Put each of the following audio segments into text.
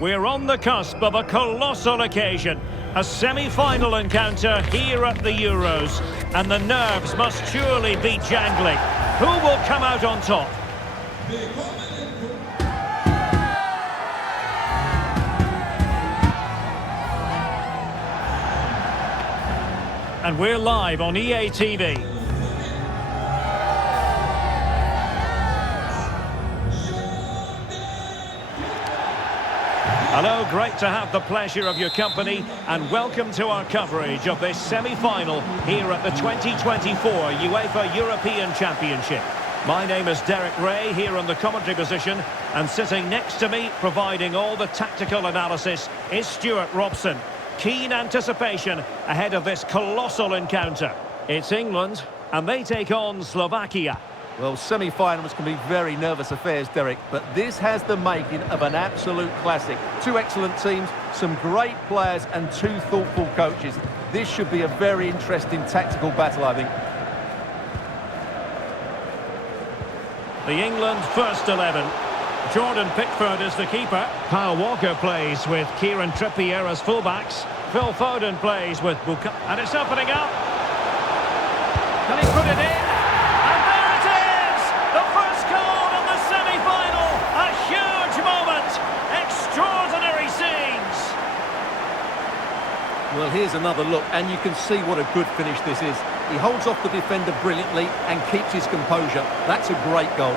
We're on the cusp of a colossal occasion, a semi-final encounter here at the Euros, and the nerves must surely be jangling. Who will come out on top? And we're live on EA TV. Hello, great to have the pleasure of your company and welcome to our coverage of this semi-final here at the 2024 UEFA European Championship. My name is Derek Ray here on the commentary position, and sitting next to me providing all the tactical analysis is Stuart Robson. Keen anticipation ahead of this colossal encounter. It's England and they take on Slovakia. Well, semi-finals can be very nervous affairs, Derek, but this has the making of an absolute classic. Two excellent teams, some great players and two thoughtful coaches. This should be a very interesting tactical battle, I think. The England first 11. Jordan Pickford is the keeper. Kyle Walker plays with Kieran Trippier as fullbacks. Phil Foden plays with Buka. And it's opening up. Can he put it in? And there it is! The first goal in the semi-final. A huge moment. Extraordinary scenes. Well, here's another look, and you can see what a good finish this is. He holds off the defender brilliantly and keeps his composure. That's a great goal.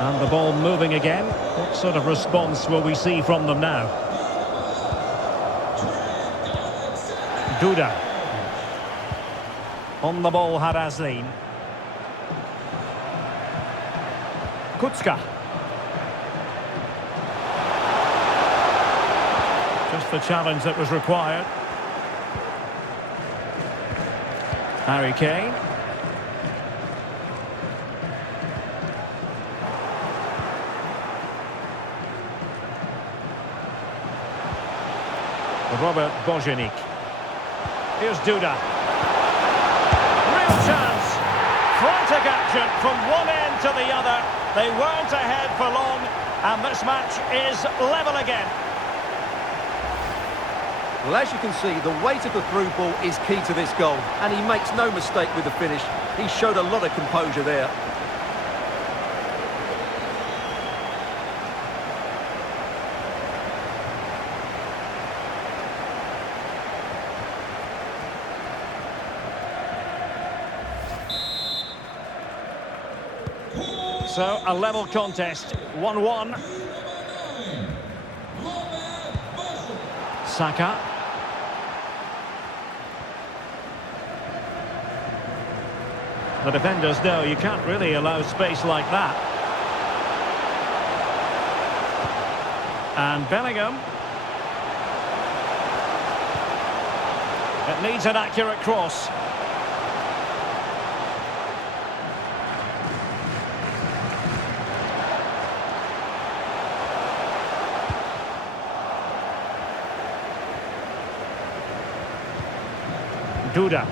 And the ball moving again. What sort of response will we see from them now? Duda. On the ball, Harazlin. Kutska. Just the challenge that was required. Harry Kane. Robert Bojanik. Here's Duda. Real chance. Frantic action from one end to the other. They weren't ahead for long, and this match is level again. Well, as you can see, the weight of the through ball is key to this goal, and he makes no mistake with the finish. He showed a lot of composure there. So, a level contest, 1-1. Saka. The defenders know you can't really allow space like that. And Bellingham. It needs an accurate cross. Duda.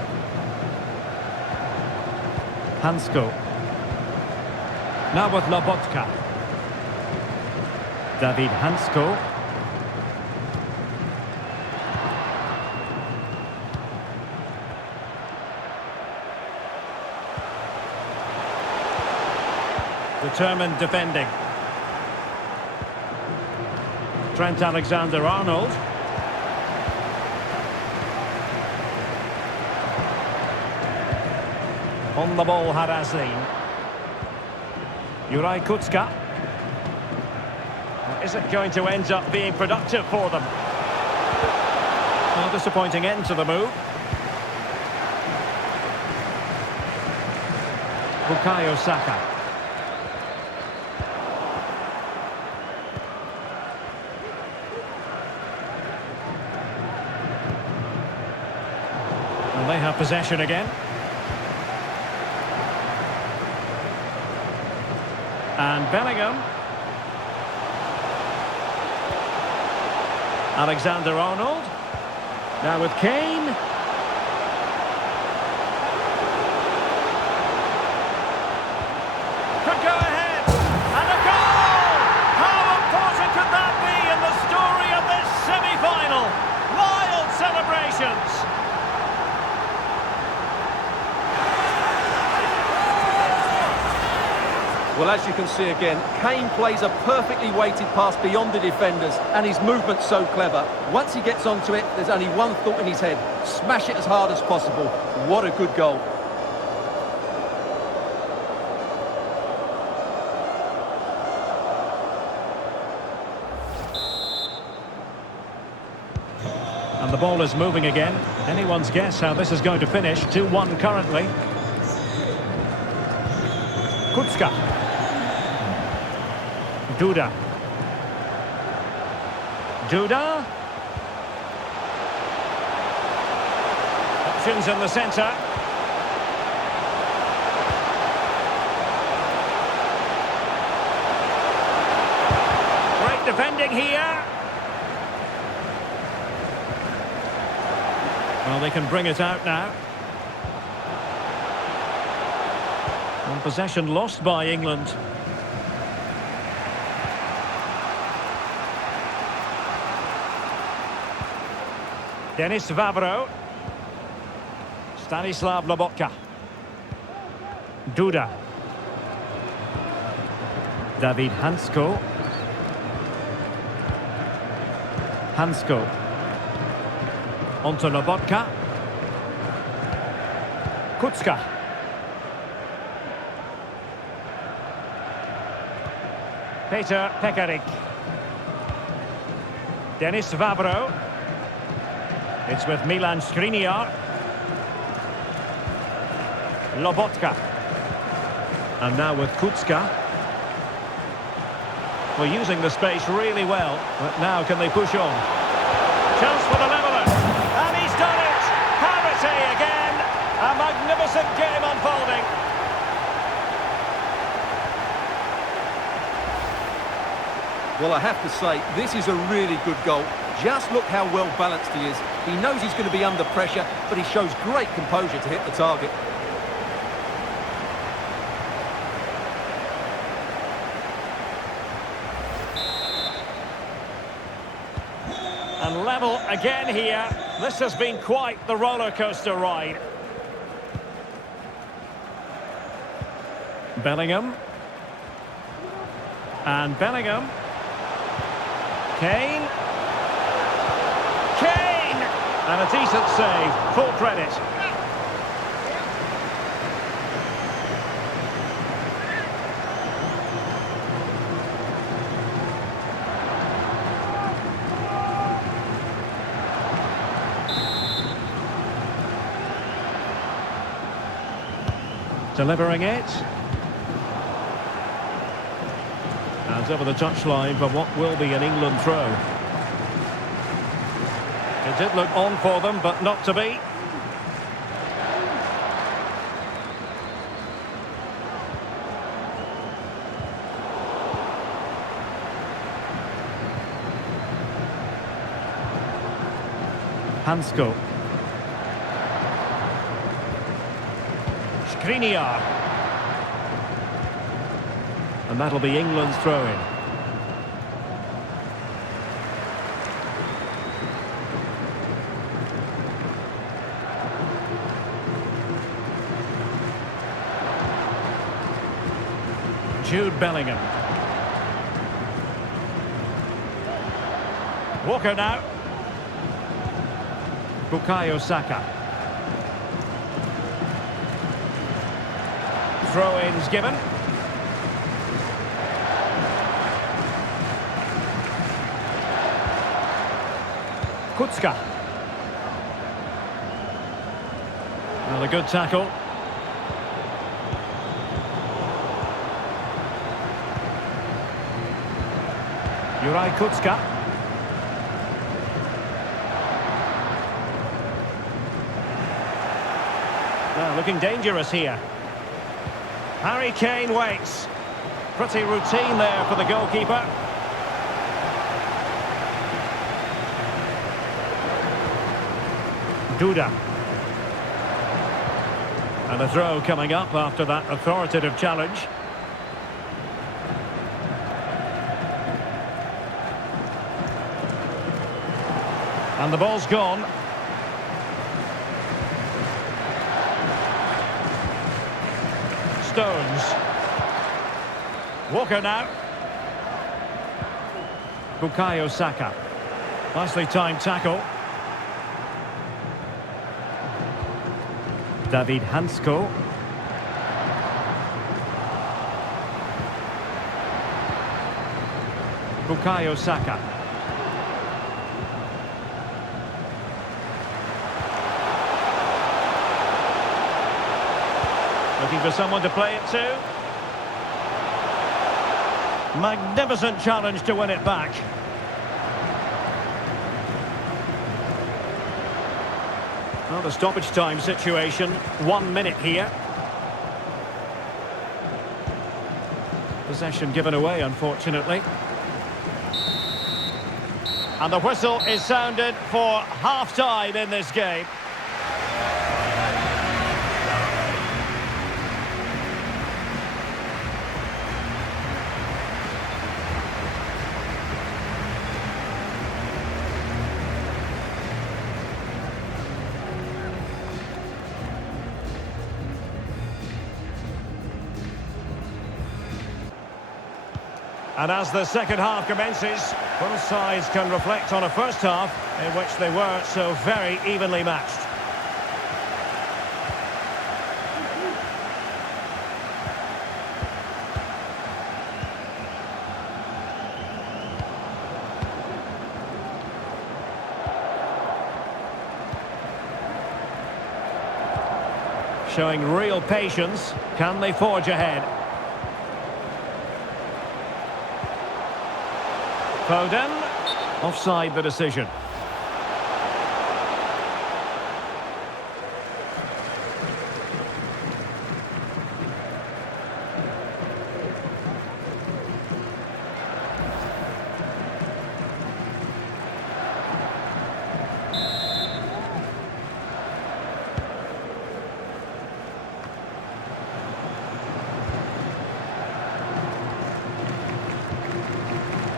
Hansko. Now with Lobotka. David Hansko. Determined defending. Trent Alexander-Arnold. On the ball, Harazlin. Juraj Kutska. Is it going to end up being productive for them? A disappointing end to the move. Bukayo Saka. And they have possession again. And Bellingham. Alexander-Arnold. Now with Kane. Well, as you can see again, Kane plays a perfectly weighted pass beyond the defenders, and his movement's so clever. Once he gets onto it, there's only one thought in his head: smash it as hard as possible. What a good goal. And the ball is moving again. Anyone's guess how this is going to finish. 2-1 currently. Kutska. Duda. Duda. Options in the centre. Great defending here. Well, they can bring it out now. And possession lost by England. Denis Vavro. Stanislav Lobotka. Duda. David Hansko. Hansko. Onto Lobotka. Kutska. Peter Pekarik. Denis Vavro. It's with Milan Skriniar. Lobotka. And now with Kutska. We're using the space really well, but now can they push on? Chance for the leveller. And he's done it! Parity again! A magnificent game unfolding. Well, I have to say, this is a really good goal. Just look how well balanced he is. He knows he's going to be under pressure, but he shows great composure to hit the target. And level again here. This has been quite the roller coaster ride. Bellingham. And Bellingham. Kane. Kane! And a decent save. Full credit. Delivering it. And over the touchline for what will be an England throw. It did look on for them, but not to be. Hansko. Skriniar. And that'll be England's throw-in. Jude Bellingham. Walker now. Bukayo Saka. Throw-ins given. Kutska. Well, a good tackle. Juraj Kutska. Well, looking dangerous here. Harry Kane waits. Pretty routine there for the goalkeeper. Duda. And a throw coming up after that authoritative challenge. And the ball's gone. Stones. Walker now. Bukayo Saka. Nicely timed tackle. David Hansko. Bukayo Saka. Looking for someone to play it to. Magnificent challenge to win it back. Well, the stoppage time situation, 1 minute here. Possession given away, unfortunately. And the whistle is sounded for half-time in this game. And as the second half commences, both sides can reflect on a first half in which they were so very evenly matched. Showing real patience. Can they forge ahead? Foden, offside the decision.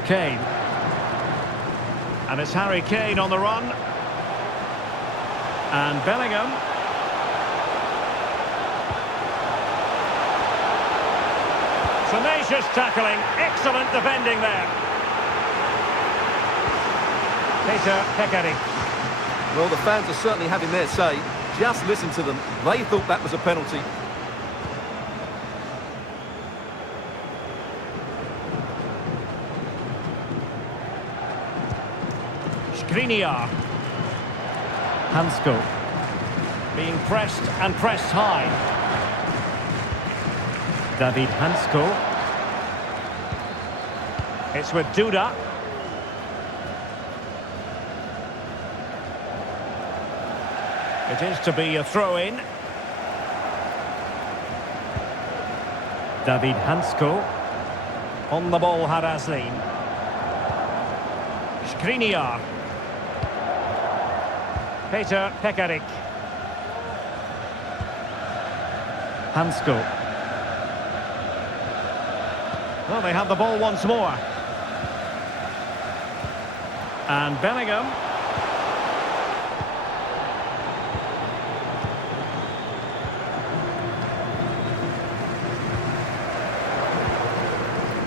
Kane. And it's Harry Kane on the run. And Bellingham. Tenacious tackling. Excellent defending there. Peter Pekari. Well, the fans are certainly having their say. Just listen to them. They thought that was a penalty. Skriniar. Hansko. Being pressed and pressed high. David Hansko. It's with Duda. It is to be a throw-in. David Hansko. On the ball, Haraslin. Skriniar. Peter Pekarik. Hansko. Well, they have the ball once more. And Bellingham.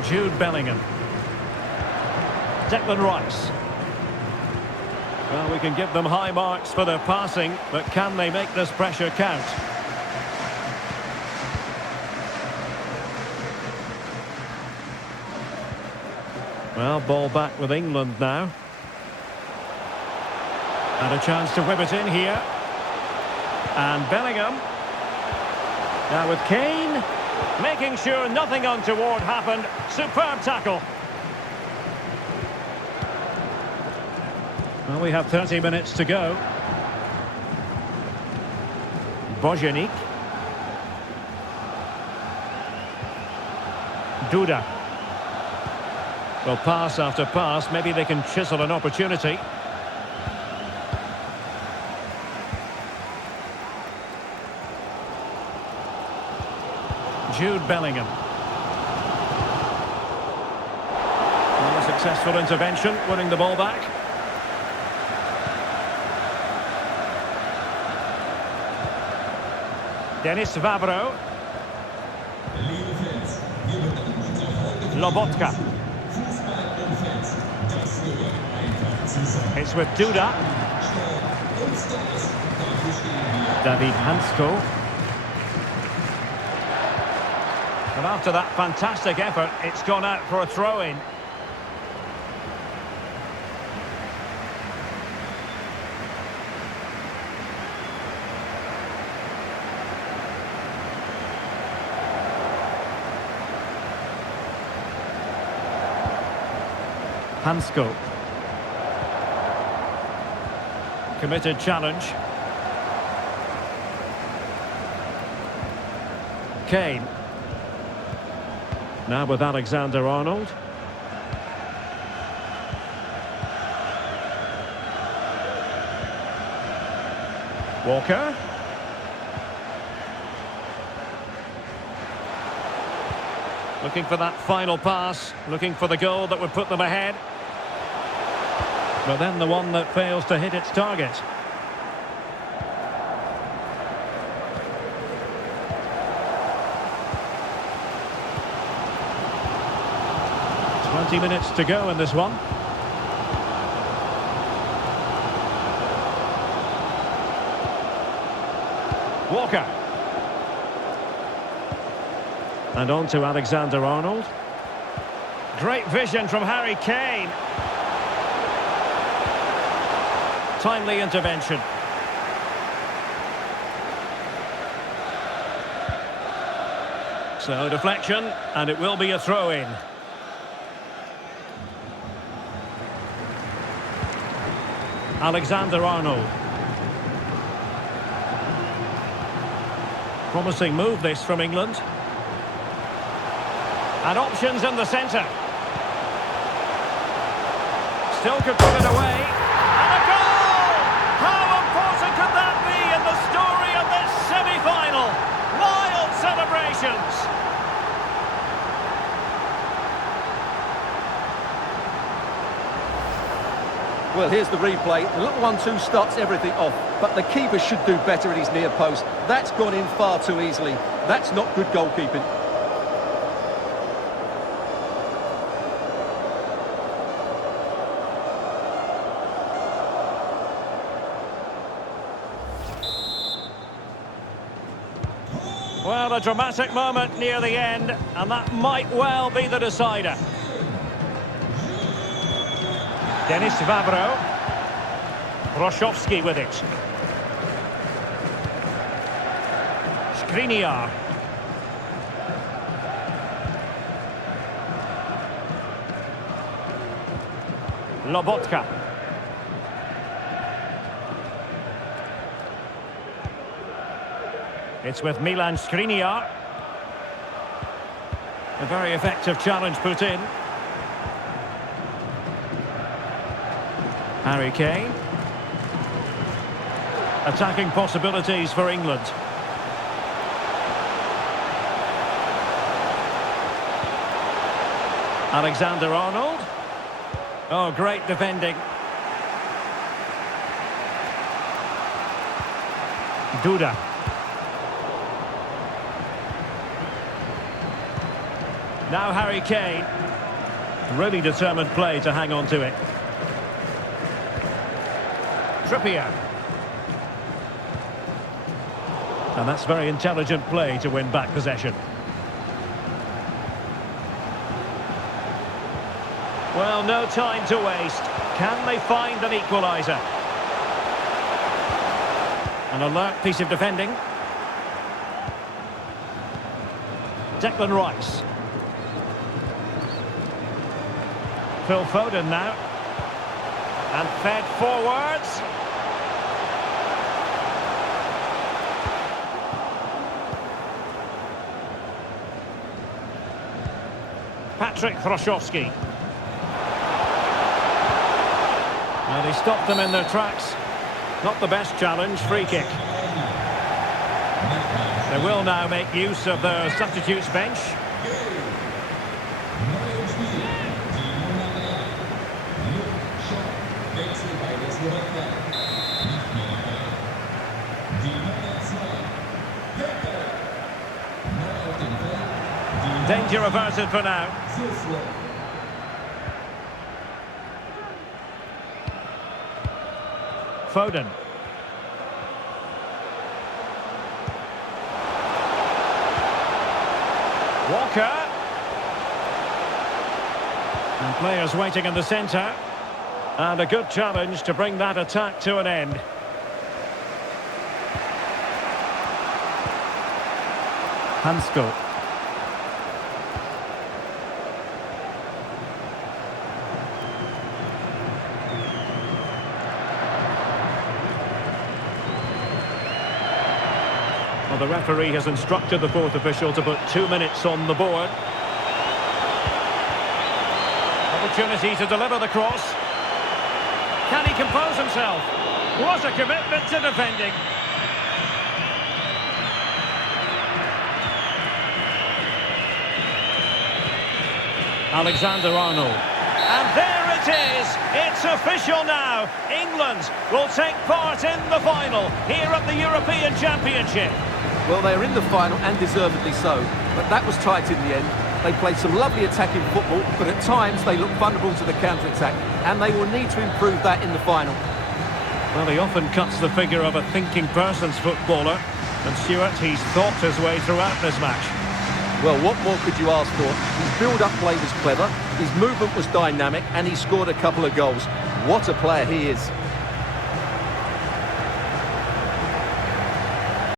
Jude Bellingham. Declan Rice. Well, we can give them high marks for their passing, but can they make this pressure count? Well, ball back with England now. And a chance to whip it in here. And Bellingham. Now with Kane. Making sure nothing untoward happened. Superb tackle. Well, we have 30 minutes to go. Bojanic. Duda. Well, pass after pass. Maybe they can chisel an opportunity. Jude Bellingham. Well, a successful intervention, winning the ball back. Dennis Vavro. Lieve fans, hier wird ein guter Ball Lobotka. It's with Duda. David Hansko. And after that fantastic effort, it's gone out for a throw-in. Hansko. Committed challenge. Kane. Now with Alexander-Arnold. Walker. Looking for that final pass, looking for the goal that would put them ahead. But then the one that fails to hit its target. Minutes to go in this one. Walker. And on to Alexander-Arnold. Great vision from Harry Kane. Timely intervention. So deflection, and it will be a throw-in. Alexander-Arnold. Promising move this from England. And options in the centre. Still could put it away. And a goal! How important could that be in the story of this semi-final? Wild celebrations! Well, here's the replay. The little 1-2 starts everything off, but the keeper should do better at his near post. That's gone in far too easily. That's not good goalkeeping. Well, a dramatic moment near the end, and that might well be the decider. Denis Vavro. Broszowski with it. Skriniar. Lobotka. It's with Milan Skriniar. A very effective challenge put in. Harry Kane. Attacking possibilities for England. Alexander-Arnold. Oh, great defending. Duda. Now Harry Kane. Really determined play to hang on to it. Trippier. And that's very intelligent play to win back possession. Well, no time to waste. Can they find an equaliser? An alert piece of defending. Declan Rice. Phil Foden now. And fed forwards. Patrick Broszowski. And he stopped them in their tracks. Not the best challenge, free kick. They will now make use of their substitutes bench. Danger averted for now. Foden. Walker. And players waiting in the centre. And a good challenge to bring that attack to an end. Hansko. Well, the referee has instructed the fourth official to put 2 minutes on the board. Opportunity to deliver the cross. Can he compose himself? What a commitment to defending. Alexander-Arnold. And there it is. It's official now. England will take part in the final here at the European Championship. Well, they're in the final, and deservedly so. But that was tight in the end. They played some lovely attacking football, but at times they looked vulnerable to the counter-attack, and they will need to improve that in the final. Well, he often cuts the figure of a thinking person's footballer, and Stuart, he's thought his way throughout this match. Well, what more could you ask for? His build-up play was clever, his movement was dynamic, and he scored a couple of goals. What a player he is.